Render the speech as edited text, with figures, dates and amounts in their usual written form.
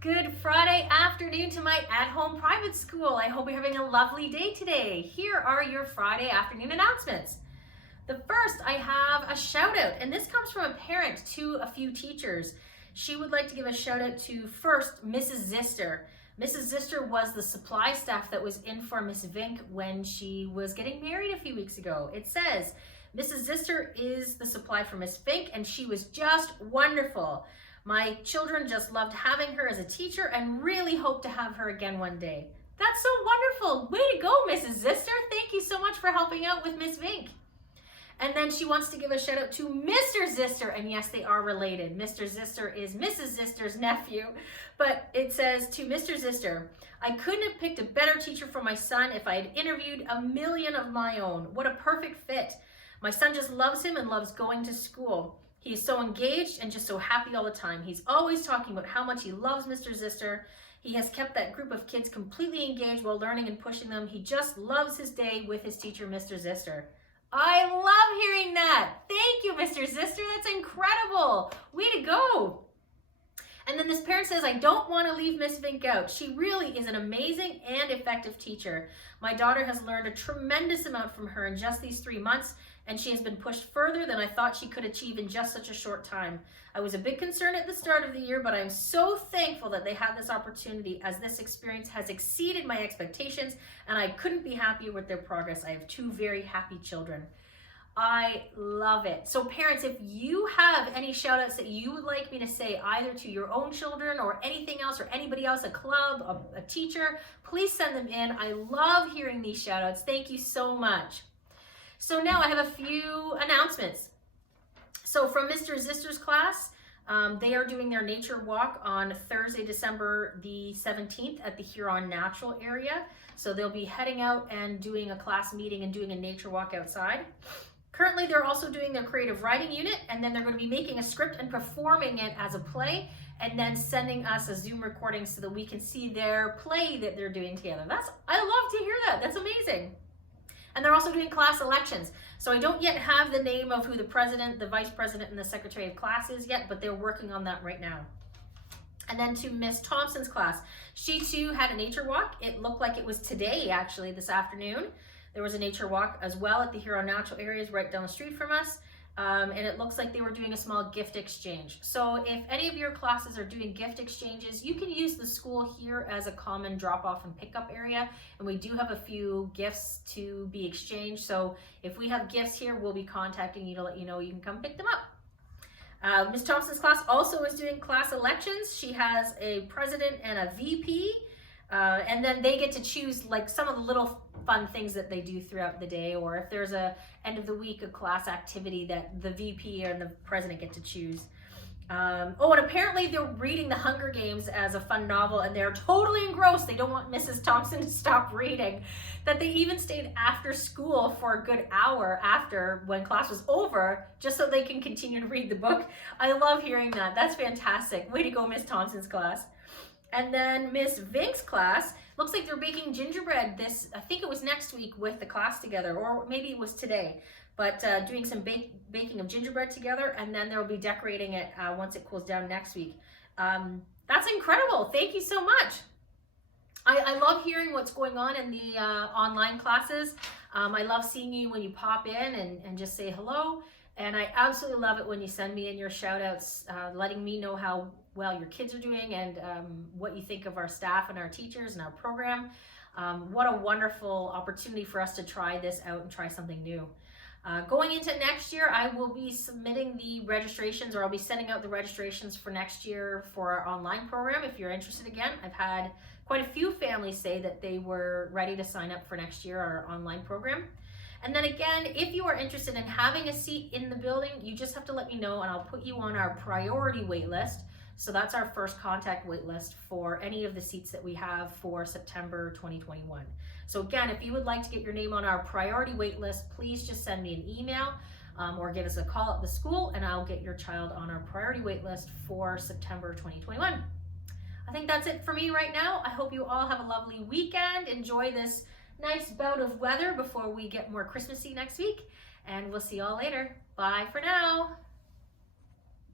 Good Friday afternoon to my at-home private school. I hope you're having a lovely day today. Here are your Friday afternoon announcements. The first, I have a shout out, and this comes from a parent to a few teachers. She would like to give a shout out to first Mrs. Zister. Mrs. Zister was the supply staff that was in for Miss Vink when she was getting married a few weeks ago. It says, Mrs. Zister is the supply for Miss Vink, and she was just wonderful. My children just loved having her as a teacher and really hope to have her again one day. That's so wonderful. Way to go, Mrs. Zister. Thank you so much for helping out with Miss Vink. And then she wants to give a shout out to Mr. Zister, and yes, they are related. Mr. Zister is Mrs. Zister's nephew, but it says to Mr. Zister, I couldn't have picked a better teacher for my son if I had interviewed a million of my own. What a perfect fit. My son just loves him and loves going to school. He is so engaged and just so happy all the time. He's always talking about how much he loves Mr. Zister. He has kept that group of kids completely engaged while learning and pushing them. He just loves his day with his teacher, Mr. Zister. I love hearing that. Thank you, Mr. Zister. That's incredible. Way to go. And then this parent says, I don't want to leave Miss Vink out. She really is an amazing and effective teacher. My daughter has learned a tremendous amount from her in just these 3 months, and she has been pushed further than I thought she could achieve in just such a short time. I was a bit concerned at the start of the year, but I'm so thankful that they had this opportunity, as this experience has exceeded my expectations, and I couldn't be happier with their progress. I have 2 very happy children. I love it. So parents, if you have any shout outs that you would like me to say either to your own children or anything else or anybody else, a club, a teacher, please send them in. I love hearing these shout outs. Thank you so much. So now I have a few announcements. So from Mr. Zister's class, they are doing their nature walk on Thursday, December the 17th at the Huron Natural area. So they'll be heading out and doing a class meeting and doing a nature walk outside. Currently, they're also doing their creative writing unit, and then they're going to be making a script and performing it as a play, and then sending us a Zoom recording so that we can see their play that they're doing together. I love to hear that. That's amazing. And they're also doing class elections. So I don't yet have the name of who the president, the vice president, and the secretary of class is yet, but they're working on that right now. And then to Miss Thompson's class, she too had a nature walk. It looked like it was today, actually, this afternoon. There was a nature walk as well at the Huron Natural areas right down the street from us. And it looks like they were doing a small gift exchange. So if any of your classes are doing gift exchanges, you can use the school here as a common drop-off and pickup area. And we do have a few gifts to be exchanged. So if we have gifts here, we'll be contacting you to let you know you can come pick them up. Ms. Thompson's class also is doing class elections. She has a president and a VP. And then they get to choose like some of the little fun things that they do throughout the day, or if there's a end of the week a class activity that the VP or the president get to choose. And apparently they're reading The Hunger Games as a fun novel, and they're totally engrossed. They don't want Mrs. Thompson to stop reading. That they even stayed after school for a good hour after when class was over, just so they can continue to read the book. I love hearing that. That's fantastic. Way to go, Miss Thompson's class. And then Miss Vink's class, looks like they're baking gingerbread I think it was next week with the class together, or maybe it was today, but doing some baking of gingerbread together, and then they'll be decorating it once it cools down next week. That's incredible. Thank you so much. I love hearing what's going on in the online classes. I love seeing you when you pop in and just say hello. And I absolutely love it when you send me in your shout outs, letting me know how well your kids are doing and what you think of our staff and our teachers and our program. What a wonderful opportunity for us to try this out and try something new. Going into next year, I will be submitting the registrations, or I'll be sending out the registrations for next year for our online program. If you're interested again, I've had quite a few families say that they were ready to sign up for next year, our online program. And then again, if you are interested in having a seat in the building, you just have to let me know and I'll put you on our priority wait list. So that's our first contact wait list for any of the seats that we have for September 2021. So again, if you would like to get your name on our priority wait list, please just send me an email or give us a call at the school, and I'll get your child on our priority wait list for September 2021. I think that's it for me right now. I hope you all have a lovely weekend. Enjoy this nice bout of weather before we get more Christmassy next week, and we'll see you all later. Bye for now.